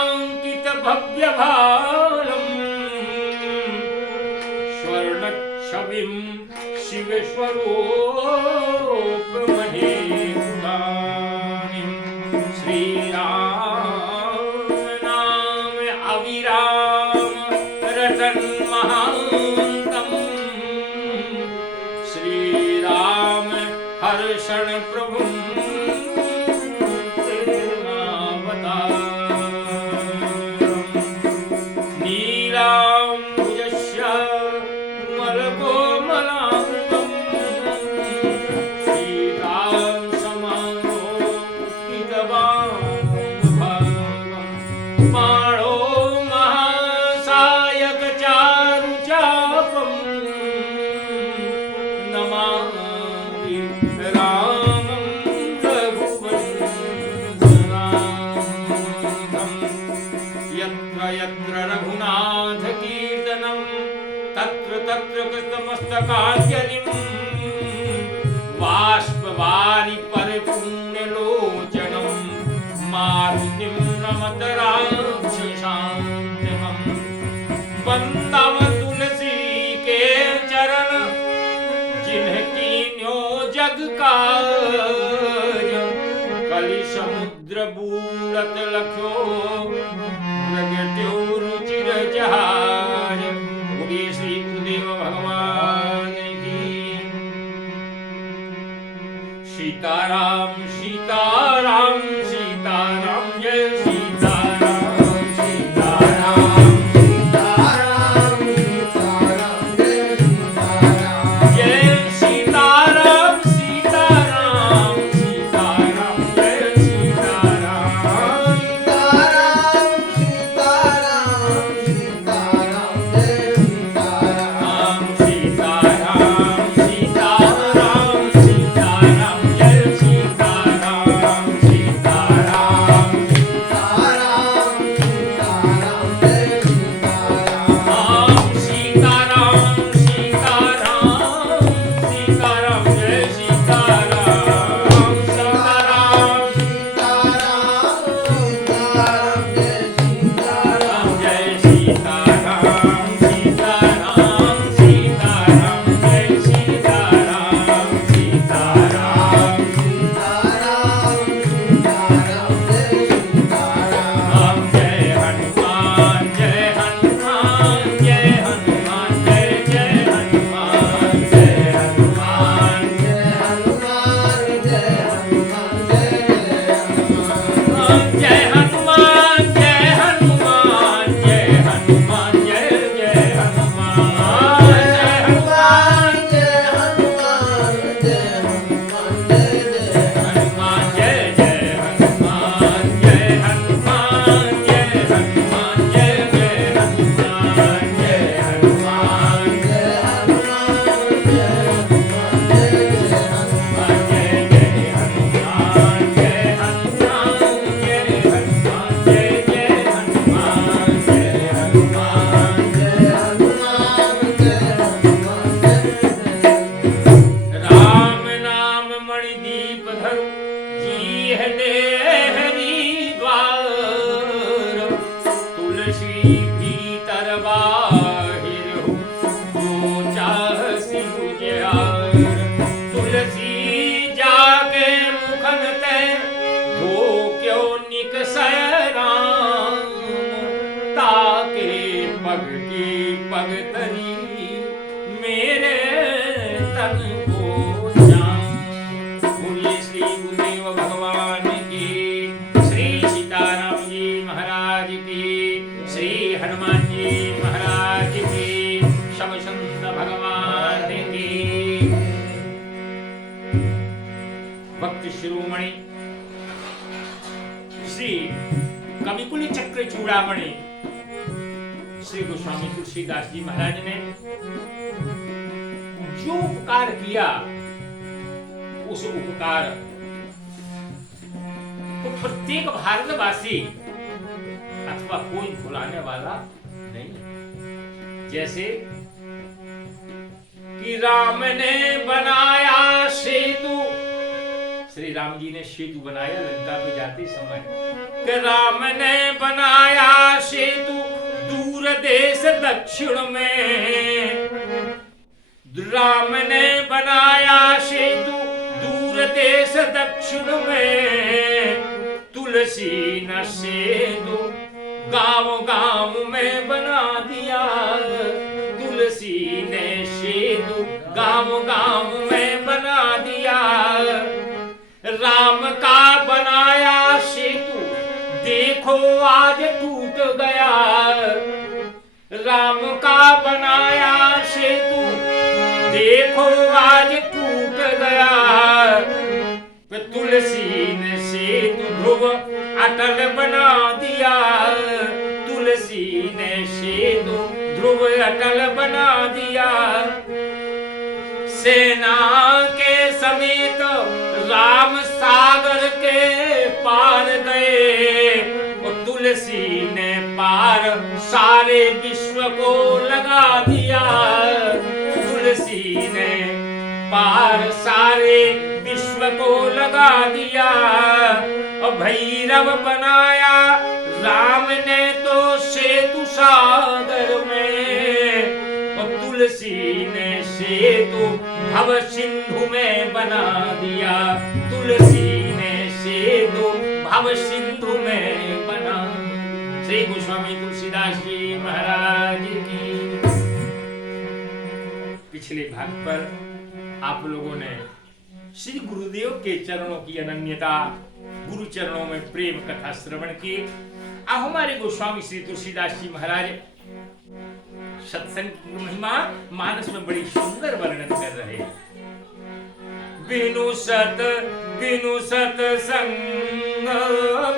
रत्नांकित भव्य भालम स्वर्ण छविम शिव स्वरूप महेशुदानिम श्री राम नाम अविराम रतन महांतम श्री राम हर्षण प्रभु रघुनाथ कीर्तनम तत्र तत्र कृतमस्तकाञ्जलिं बाष्पवारि परिपुण्यलोचनं मारुतिं नमत राक्षसान्तिमं वन्दव तुलसी के चरण जिनकी न्यो जग काज कलि समुद्र बूढ़त लख्यो रुचिर जहाज। बोलिए श्री गुरुदेव भगवान की। सीताराम सीताराम सीताराम जय सीताराम सीताराम सीताराम सीताराम जय सीताराम जय सीताराम सीताराम सीताराम जय सीताराम शिरोमणि श्री कविकुल चक्र चूड़ामणि श्री गोस्वामी तुलसीदास जी महाराज ने जो उपकार किया उस उपकार तो प्रत्येक भारतवासी अथवा कोई भुलाने वाला नहीं। जैसे कि राम ने बनाया सेतु, श्री राम जी ने सेतु बनाया लंका पे जाते समय कि राम ने बनाया दक्षिण में, राम ने बनाया सेतु दूर देश दक्षिण में, तुलसी न सेतु गांव गांव में बना दिया, तुलसी ने सेतु गांव गांव में बना दिया। राम का बनाया सेतु देखो आज टूट गया, राम का बनाया सेतु देखो आज टूट गया। तुलसी ने सेतु ध्रुव अटल बना दिया, तुलसी ने सेतु ध्रुव अटल बना दिया। सेना के समेत राम सागर के पार गए, और तुलसी ने पार सारे विश्व को लगा दिया, तुलसी ने पार सारे विश्व को लगा दिया। और भैरव बनाया राम ने तो सेतु सागर में, और तुलसी ने सेतु भव सिंधु में बना दिया, तुलसी ने सेतु भव सिंधु में बना। श्री गोस्वामी तुलसीदास जी महाराज की। पिछले भाग पर आप लोगों ने श्री गुरुदेव के चरणों की अनन्यता, गुरु चरणों में प्रेम कथा श्रवण की। अब हमारे गोस्वामी श्री तुलसीदास जी महाराज सत्संग की महिमा मानस में बड़ी सुंदर वर्णन कर रहे हैं। बिनु सत संग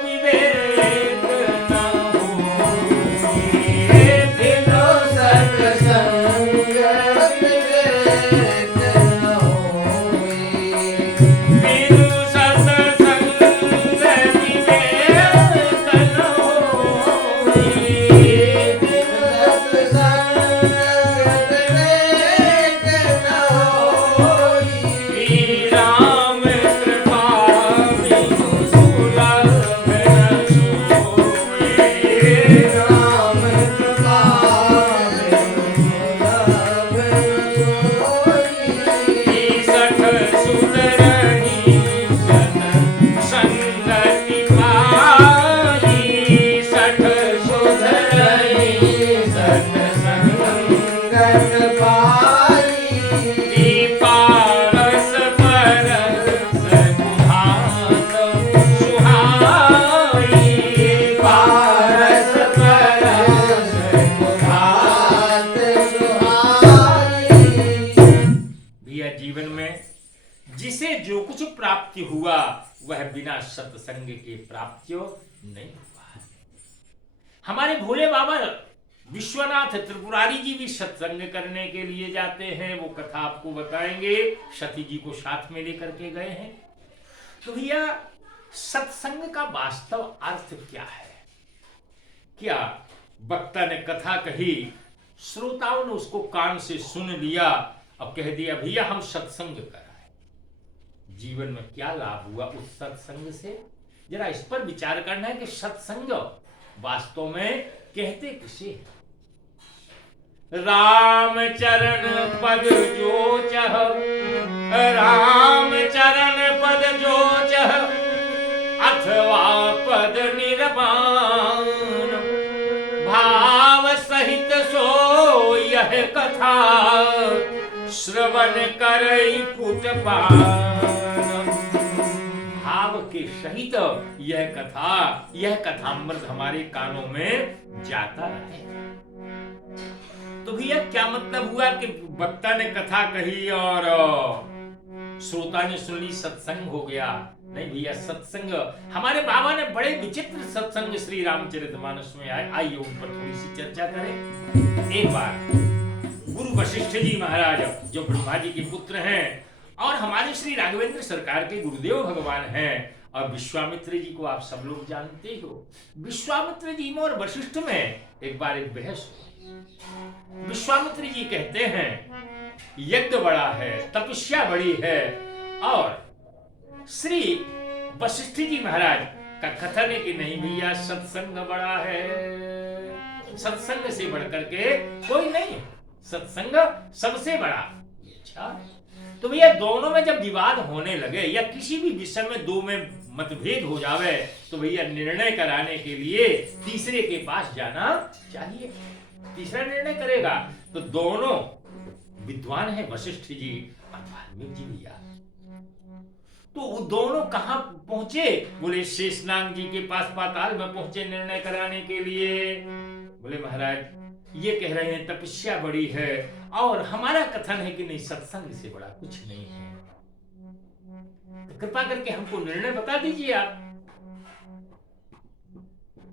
विवेक न होए, बिनु सत्संग विवेक न होए, बिनु सत्संग विवेक न होए, प्राप्ति हुआ वह बिना सत्संग के प्राप्ति नहीं हुआ। हमारे भोले बाबा विश्वनाथ त्रिपुरारी जी भी सत्संग करने के लिए जाते हैं, वो कथा आपको बताएंगे। सती जी को साथ में लेकर के गए हैं। तो भैया सत्संग का वास्तव अर्थ क्या है? क्या वक्ता ने कथा कही, श्रोताओं ने उसको कान से सुन लिया और कह दिया भैया हम सत्संग कराए, जीवन में क्या लाभ हुआ उस सत्संग से? जरा इस पर विचार करना है कि सत्संग वास्तव में कहते किसे? राम चरण पद जो चह, राम चरण पद जो चह, अथवा पद निर्वाण, भाव सहित सो यह कथा, श्रवण करई पुट पान। भाव के सहित यह कथामृत हमारे कानों में जाता रहे। तो भैया क्या मतलब हुआ कि वक्ता ने कथा कही और श्रोता ने सुन ली, सत्संग हो गया? नहीं भैया, सत्संग हमारे बाबा ने बड़े विचित्र सत्संग श्री रामचरितमानस में आइए उन पर थोड़ी सी चर्चा करें। एक बार गुरु वशिष्ठ जी महाराज जो ब्रह्मा जी के पुत्र हैं और हमारे श्री राघवेंद्र सरकार के गुरुदेव भगवान हैं, और विश्वामित्र जी को आप सब लोग जानते ही हो। विश्वामित्र जी में और वशिष्ठ में एक बार एक बहस हुई। विश्वामित्र जी कहते हैं यज्ञ बड़ा है, तपस्या बड़ी है, और श्री वशिष्ठ जी महाराज का कथन है कि नहीं भैया सत्संग बड़ा है। सत्संग से बढ़कर के कोई नहीं, सत्संग सबसे बड़ा। अच्छा, तो भैया दोनों में जब विवाद होने लगे या किसी भी विषय में दो में मतभेद हो जावे तो भैया निर्णय कराने के लिए तीसरे के पास जाना चाहिए। तीसरा निर्णय करेगा। तो दोनों विद्वान है, वशिष्ठ जी और वाल्मीकि जी भैया। तो वो दोनों कहां पहुंचे? बोले शेषनाग जी के पास पाताल में पहुंचे निर्णय कराने के लिए। बोले महाराज ये कह रहे हैं तपस्या बड़ी है और हमारा कथन है कि नहीं, सत्संग से बड़ा कुछ नहीं है, तो कृपा करके हमको निर्णय बता दीजिए आप।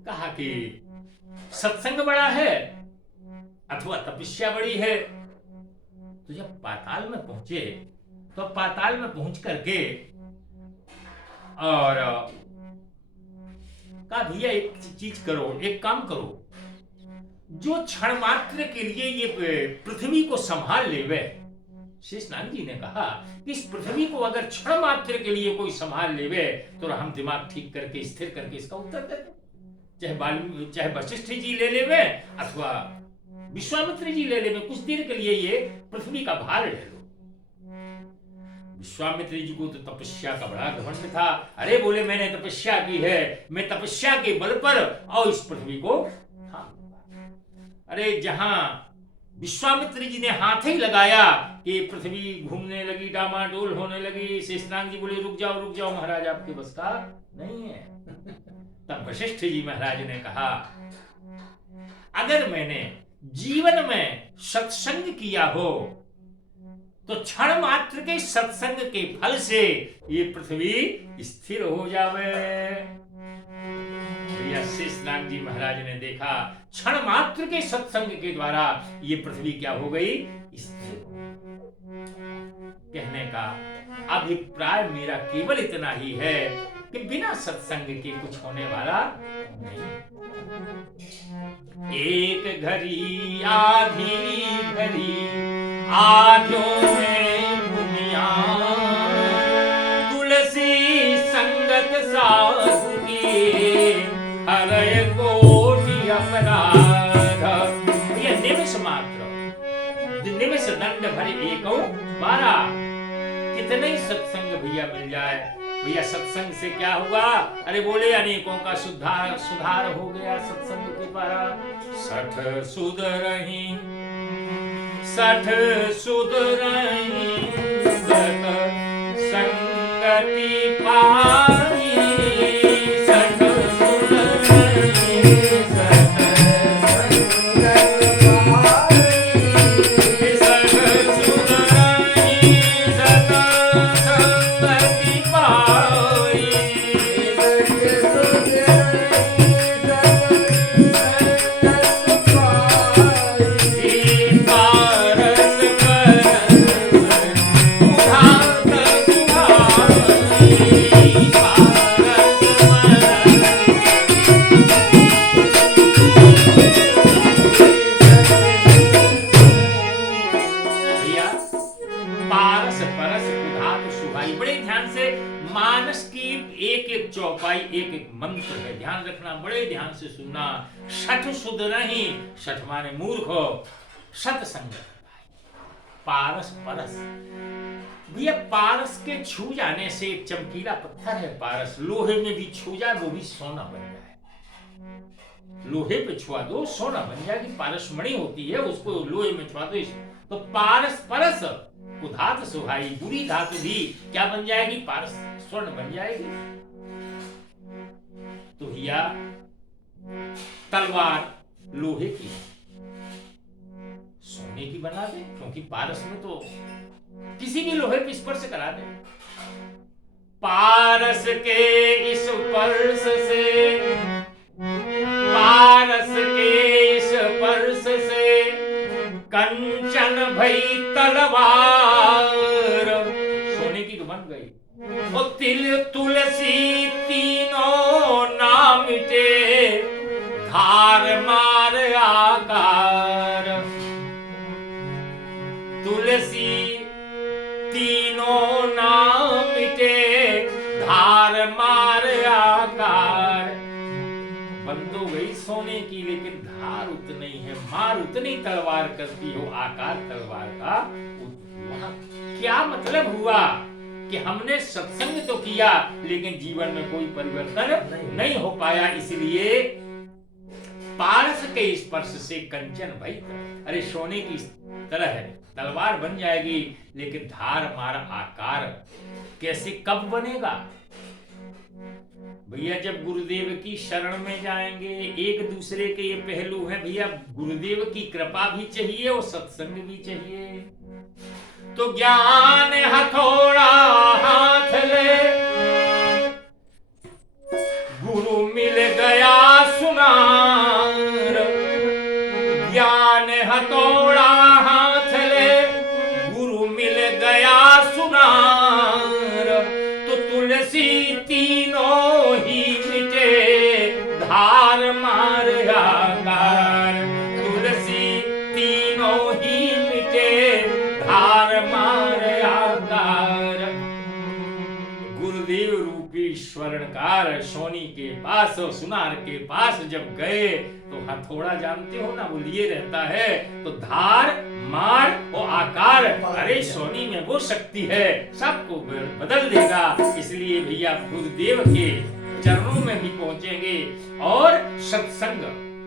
कहा कि सत्संग बड़ा है अथवा तपस्या बड़ी है। तो जब पाताल में पहुंचे तो पाताल में पहुंच करके और कहा भैया एक चीज करो, एक काम करो, जो क्षण मात्र के लिए ये पृथ्वी को संभाल लेवे। शेषनाग जी ने कहा कि इस पृथ्वी को अगर क्षण मात्र के लिए कोई संभाल लेवे तो हम दिमाग ठीक करके स्थिर करके इसका उत्तर दे दें। चाहे वशिष्ठ जी ले लेवे अथवा विश्वामित्र जी ले लेवे, कुछ देर के लिए ये पृथ्वी का भार ले लो। विश्वामित्र जी को तो तपस्या का बड़ा घमंड था। अरे बोले मैंने तपस्या की है, मैं तपस्या के बल पर और इस पृथ्वी को थाम लूंगा। अरे जहां विश्वामित्र जी ने हाथ ही लगाया कि पृथ्वी घूमने लगी, डामाडोल होने लगी। शेषनाग जी बोले रुक जाओ महाराज, आपके बस का नहीं है। तब वशिष्ठ जी महाराज ने कहा अगर मैंने जीवन में सत्संग किया हो तो क्षण मात्र के सत्संग के फल से ये पृथ्वी स्थिर हो जावे। शेषनाग जी महाराज ने देखा क्षण मात्र के सत्संग के द्वारा ये पृथ्वी क्या हो गई, स्थिर। कहने का अभिप्राय मेरा केवल इतना ही है कि बिना सत्संग के कुछ होने वाला नहीं। एक घड़ी आधी घड़ी आधियों में दुनिया, तुलसी संगत साधु की हरय कोटि अपराध। ये निमिष मात्र, निमिष दंड भरे एको 12। कितने ही सत्संग भैया मिल जाए। भैया सत्संग से क्या हुआ? अरे बोले अनेकों का सुधार हो गया सत्संग के द्वारा। 60 सुधरहि 60 सुधरहि संगति पाई। 60 सुधरहि मंत्र है, ध्यान रखना, बड़े ध्यान से सुनना। 60 सुधरहि, 60 माने मूर्ख हो, सत्संग पारस परस। भैया पारस के छू जाने से, एक चमकीला पत्थर है पारस, लोहे में भी छू जाए वो भी सोना बन जाए। लोहे पे छुआ दो सोना बन जाएगी। पारस मणि होती है, उसको लोहे में छुआ दो तो पारस परस। कुधात सुहाई, बुरी धातु भी क्या बन जाएगी? पारस, स्वर्ण बन जाएगी। तो भैया तलवार लोहे की, सोने की बना दे, क्योंकि पारस में तो किसी भी लोहे पे स्पर्श करा दे। पारस के इस स्पर्श से, पारस के इस स्पर्श से कंचन भई तलवार। सोने की तो बन गई। और तिल तुलसी तीनों ना मिटे, धार मार आकार। तुलसी तीनों ना मिटे, धार मार आकार। बन तो गई सोने की, लेकिन धार उतनी है, मार उतनी तलवार करती हो, आकार तलवार का। वहां क्या मतलब हुआ कि हमने सत्संग तो किया लेकिन जीवन में कोई परिवर्तन नहीं हो पाया। इसलिए पारस के स्पर्श से कंचन भाई, अरे सोने की तरह है, तलवार बन जाएगी, लेकिन धार मार आकार कैसे कब बनेगा? भैया जब गुरुदेव की शरण में जाएंगे, एक दूसरे के ये पहलू हैं भैया, गुरुदेव की कृपा भी चाहिए और सत्संग भी चाहिए। तो ज्ञान हथौड़ा हाथ ले, गुरु मिल गया सुनार। ज्ञान हथौड़ा हाथ ले, गुरु मिल गया सुनार। तो तुलसी तीनों ही मिटे, धार मार आकार। तुलसी तीनों ही मिटे, धार मार आकार। गुरुदेव रूपी स्वर्णकार सोनी के पास और सुनार के पास जब गए तो हथौड़ा जानते हो ना, वो लिए रहता है, तो धार मार और आकार, अरे सोनी में वो शक्ति है, सबको बदल देगा। इसलिए भैया गुरुदेव के चरणों में भी पहुंचेंगे और सत्संग,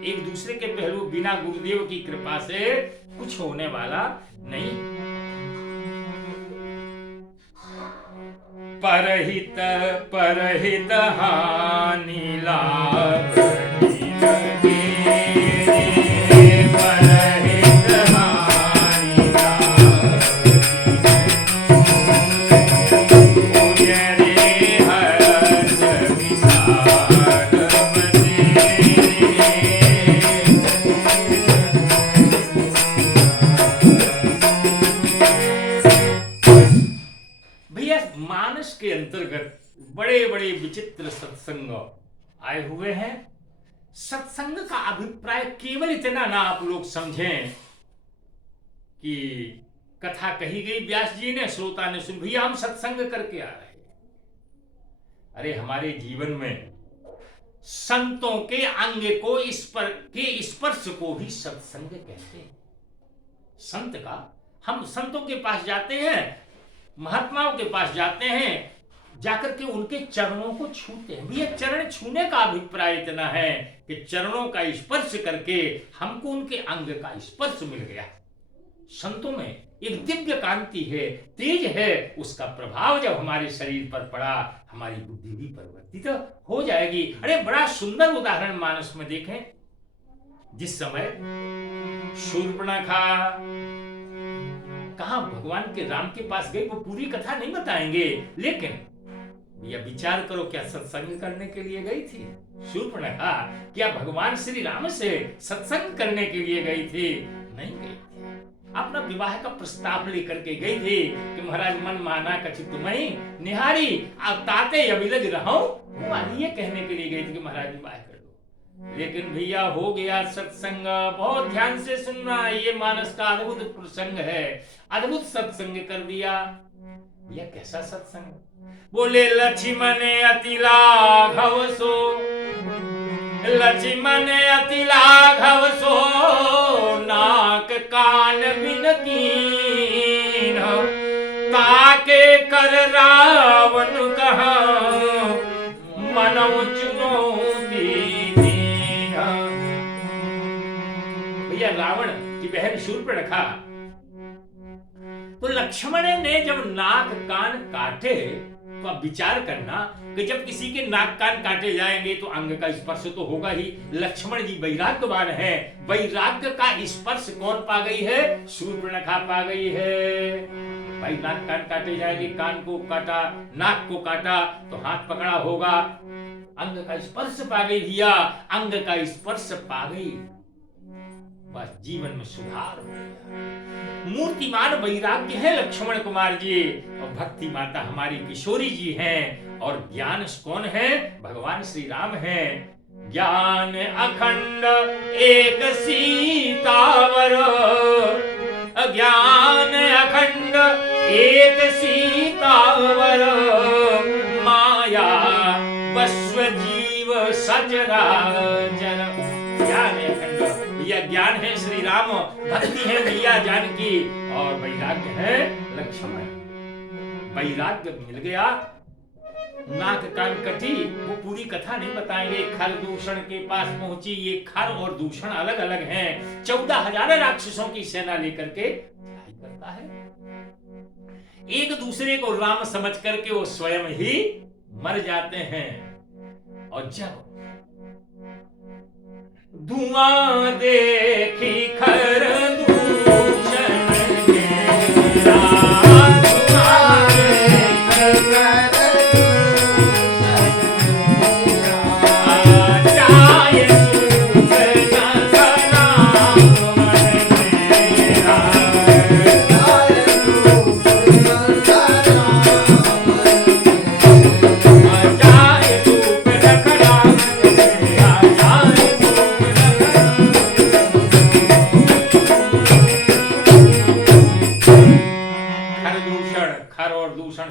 एक दूसरे के पहलू बिना गुरुदेव की कृपा से कुछ होने वाला नहीं। परहित परहित हानि लाभ लगे, परहित हानि लाभ रे हर्ष विषाद बसे। भैया मानस के अंतर्गत बड़े बड़े विचित्र सत्संग आए हुए हैं। सत्संग का अभिप्राय केवल इतना ना आप लोग समझें कि कथा कही गई व्यास जी ने, श्रोता ने सुन, भैया हम सत्संग करके आ रहे हैं। अरे हमारे जीवन में संतों के अंग को स्पर्श को भी सत्संग कहते हैं। संत का, हम संतों के पास जाते हैं, महात्माओं के पास जाते हैं, जाकर के उनके चरणों को छूते हैं। भैया चरण छूने का अभिप्राय इतना है कि चरणों का स्पर्श करके हमको उनके अंग का स्पर्श मिल गया। संतों में एक दिव्य कांति है, तेज है, उसका प्रभाव जब हमारे शरीर पर पड़ा, हमारी बुद्धि भी परिवर्तित हो जाएगी। अरे बड़ा सुंदर उदाहरण मानस में देखें। जिस समय शूर्पणखा कहा भगवान के राम के पास गई, वो पूरी कथा नहीं बताएंगे, लेकिन या विचार करो, क्या सत्संग करने के लिए गई थी शूर्पणखा? क्या भगवान श्री राम से सत्संग करने के लिए गई थी? नहीं गई थी। अपना विवाह का प्रस्ताव लेकर के गई थी कि महाराज मन माना कछु तुम्हें निहारी, अब ताते अभिलग रहो, ये कहने के लिए गई थी कि महाराज विवाह कर दो। लेकिन भैया हो गया सत्संग। बहुत ध्यान से सुनना, ये मानस का अद्भुत प्रसंग है, अद्भुत सत्संग कर दिया। भैया कैसा सत्संग? बोले लक्ष्मण अति लाघव सो, लक्ष्मण अति लाघव सो, नाक कान बिन कीन, ताके कर रावण कहा, मनौ चुनौती दीन। भैया रावण की बहन शूर्पणखा, तो लक्ष्मण ने जब नाक कान काटे, तो अब विचार करना कि जब किसी के नाक कान काटे जाएंगे तो अंग का स्पर्श तो होगा ही। लक्ष्मण जी वैराग्यवान है, वैराग्य का स्पर्श कौन पा गई है? शूर्पणखा पा गई है। भाई नाक कान काटे जाएंगे, कान को काटा, नाक को काटा, तो हाथ पकड़ा होगा, अंग का स्पर्श पा गई भैया, अंग का स्पर्श पा गई, बस जीवन में सुधार हो गया। मूर्तिमान वैराग्य है लक्ष्मण कुमार जी, और भक्ति माता हमारी किशोरी जी हैं, और ज्ञान कौन है? भगवान श्री राम हैं। ज्ञान अखंड एक सीतावर, ज्ञान अखंड एक सीतावर, माया बस्व जीव सजराजर। ज्ञान है अखंड। भैया ज्ञान है श्री राम, भक्ति है भैया जानकी, और वैराग्य है लक्ष्मण। वैराग्य मिल गया, नाक कान कटी, वो पूरी कथा नहीं बताएंगे। खर दूषण के पास पहुंची, ये खर और दूषण अलग अलग हैं। 14,000 राक्षसों की सेना लेकर के लड़ाई करता है। एक दूसरे को राम समझ करके वो स्वयं ही मर जाते हैं। और जब धुआं देखी खर दूषण घेरा, धुआं देखी खर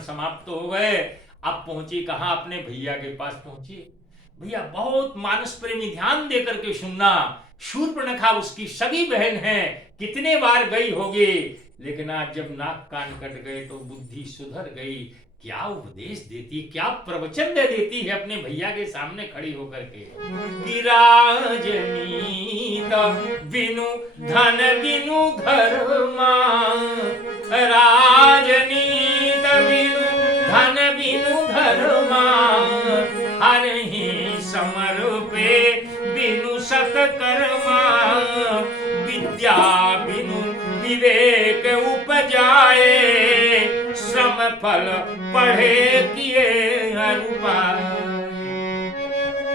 समाप्त हो गए। अब पहुंची कहां? अपने भैया के पास पहुंची। भैया बहुत मानस प्रेमी, ध्यान देकर के सुनना। शूर्पणखा उसकी सगी बहन है, कितने बार गई होगी, लेकिन आज जब नाक कान कट गए तो बुद्धि सुधर गई। क्या उपदेश देती, क्या प्रवचन दे देती है अपने भैया के सामने खड़ी होकर के कि राजनीत बिनु धन बिनु धर्मा, राजनीत बिनु धन बिनु धर्मा, हर ही समर पे बिनु सत्कर्मा, विद्या बिनु विवेक उपजाए, श्रम फल पढ़े किए हर उपाय,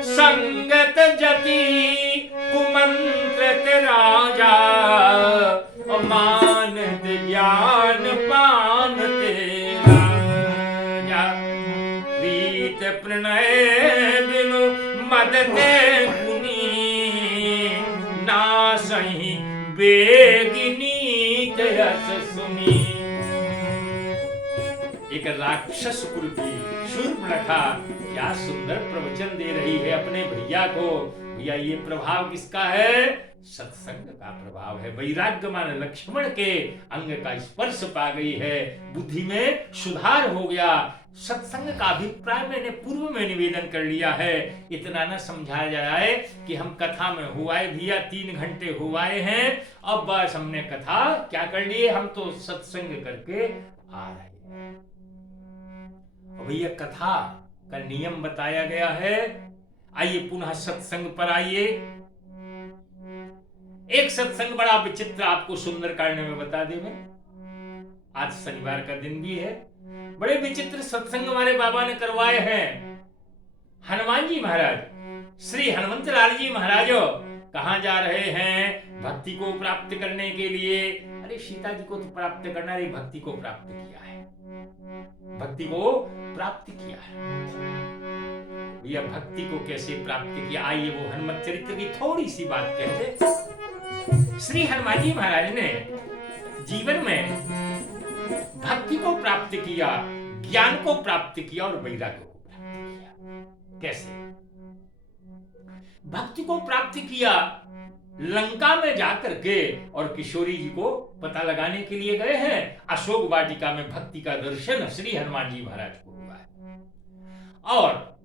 संगत जति कुमंत्रत राजा, मानत ज्ञान पान तेरा, प्रीत प्रणय बिनु मदते मुनि, ना सही बेगिनी यस सुनी। एक राक्षस कुल की शूर्पणखा क्या सुंदर प्रवचन दे रही है अपने भैया को। भैया ये प्रभाव किसका है? सत्संग का प्रभाव है। वैराग्य मान लक्ष्मण के अंग का स्पर्श पा गई है, बुद्धि में सुधार हो गया। सत्संग का अभिप्राय मैंने पूर्व में निवेदन कर लिया है, इतना न समझाया जाए कि हम कथा में हुआए भैया 3 घंटे हुआए हैं। अब बस हमने कथा क्या कर लिए, हम तो सत्संग करके आ रहे हैं। भैया कथा का नियम बताया गया है। आइए पुनः सत्संग पर आइए। एक सत्संग बड़ा विचित्र आपको सुंदरकांड में बता दे मैं। आज शनिवार का दिन भी है। बड़े विचित्र सत्संग हमारे बाबा ने करवाए हैं। हनुमान जी महाराज, श्री हनुमंत लाल जी महाराज कहां जा रहे हैं? भक्ति को प्राप्त करने के लिए। अरे सीता जी को तो प्राप्त करना, रे भक्ति को प्राप्त किया है, भक्ति को प्राप्त किया है। भैया भक्ति को कैसे प्राप्त किया, आइए वो हनुमत चरित्र की थोड़ी सी बात कहते। श्री हनुमान जी महाराज ने जीवन में भक्ति को प्राप्त किया, ज्ञान को प्राप्त किया और वैराग्य को प्राप्त किया। कैसे भक्ति को प्राप्त किया? लंका में जाकर के, और किशोरी जी को पता लगाने के लिए गए हैं। अशोक वाटिका में भक्ति का दर्शन श्री हनुमान जी महाराज को हुआ है। और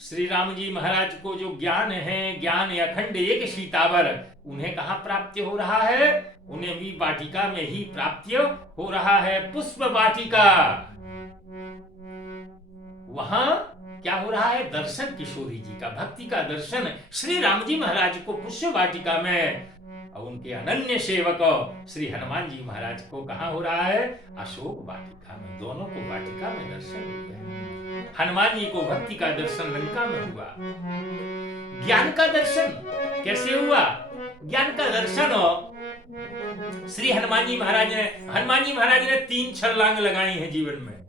श्री राम जी महाराज को जो ज्ञान है, ज्ञान अखंड एक सीतावर, उन्हें कहां प्राप्त हो रहा है? उन्हें भी वाटिका में ही प्राप्त हो रहा है। पुष्प वाटिका, वहां क्या हो रहा है? दर्शन किशोरी जी का, भक्ति का दर्शन श्री राम जी महाराज को पुष्प वाटिका में, और उनके अनन्य सेवक श्री हनुमान जी महाराज को कहां हो रहा है? अशोक वाटिका में। दोनों को वाटिका में दर्शन हुआ। हनुमान जी को भक्ति का दर्शन लंका में हुआ। ज्ञान का दर्शन कैसे हुआ? ज्ञान का दर्शन श्री हनुमान जी महाराज ने 3 छलांग लगाई हैं जीवन में,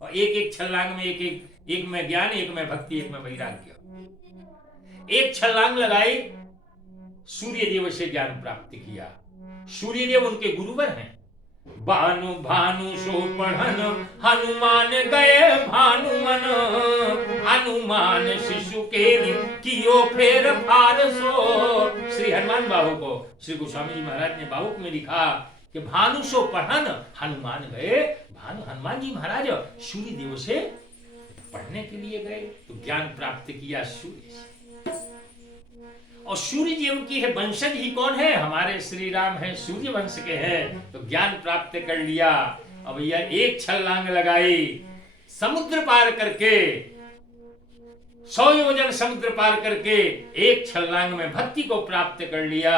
और एक छलांग में एक में ज्ञान, एक में भक्ति, एक में वैराग्य। एक छलांग लगाई, सूर्य देव से ज्ञान प्राप्त किया। सूर्य देव उनके गुरुवर हैं। भानु भानु सो पढ़न हनुमान गए भानुमन, हनुमान शिशु के कियो फेर फार सो। श्री हनुमान बाबू को श्री गोस्वामी जी महाराज ने बाबू में लिखा कि भानु सो पढ़न हनुमान गए, भानु हनुमान जी महाराज सूर्य देव से पढ़ने के लिए गए तो ज्ञान प्राप्त किया सूर्य से। और सूर्य देव की है वंशज ही कौन है? हमारे श्री राम है, सूर्य वंश के हैं, तो ज्ञान प्राप्त कर लिया। अब भैया एक छलांग लगाई समुद्र पार करके, 100 योजन समुद्र पार करके एक छलांग में भक्ति को प्राप्त कर लिया।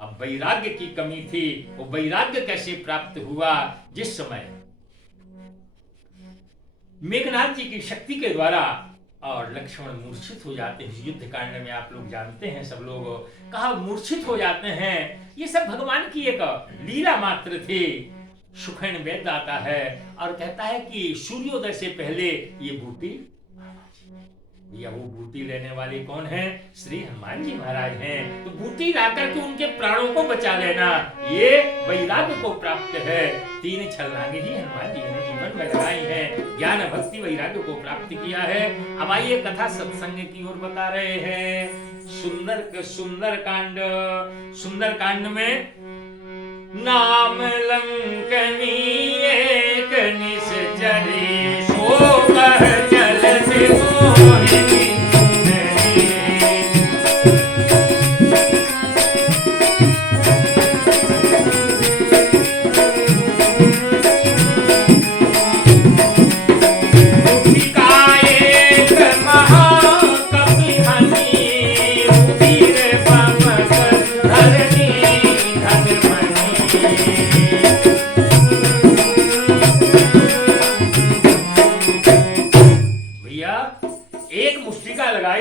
अब वैराग्य की कमी थी, वो वैराग्य कैसे प्राप्त हुआ? जिस समय मेघनाथ जी की शक्ति के द्वारा और लक्ष्मण मूर्छित हो जाते हैं, युद्ध कांड में आप लोग जानते हैं, सब लोग कहा मूर्छित हो जाते हैं, ये सब भगवान की एक लीला मात्र थी। सुखेन वेद आता है और कहता है कि सूर्योदय से पहले ये बूटी, या वो बूटी लेने वाले कौन है? श्री हनुमान जी महाराज हैं। तो बूटी लाकर के उनके प्राणों को बचा लेना, ये वैराग्य को प्राप्त है। 3 छलांगे ही हनुमान जी ने जीवन में लगाई हैं, ज्ञान भक्ति वैराग्य को प्राप्त किया है। अब आइए कथा सत्संग की ओर बता रहे हैं। सुंदर कांड में नाम लंकनी एक निश्चरी शोभा जल से मोहिनी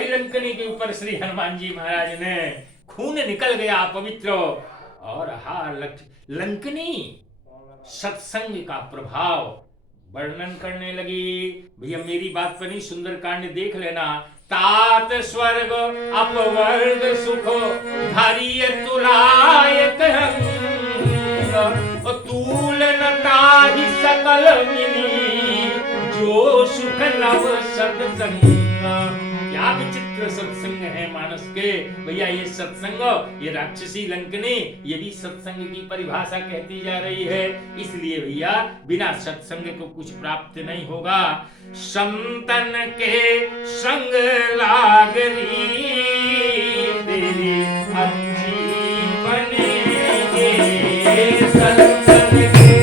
लंकनी के ऊपर श्री हनुमान जी महाराज ने, खून निकल गया पवित्र। और लंकनी सत्संग का प्रभाव वर्णन करने लगी। भैया मेरी बात पर नहीं, सुंदर कांड देख लेना। तात स्वर्ग अपवर्ग सुख धैर्य तुलायक तूल नताहि सकल मिली जो सुख नव सत्संग। क्या विचित्र सत्संग है मानस के। भैया ये सत्संग, ये राक्षसी लंकनी, ये भी सत्संग की परिभाषा कहती जा रही है। इसलिए भैया बिना सत्संग को कुछ प्राप्त नहीं होगा। संतन के संग लागरी तेरी अच्छी बनेगे, संतन के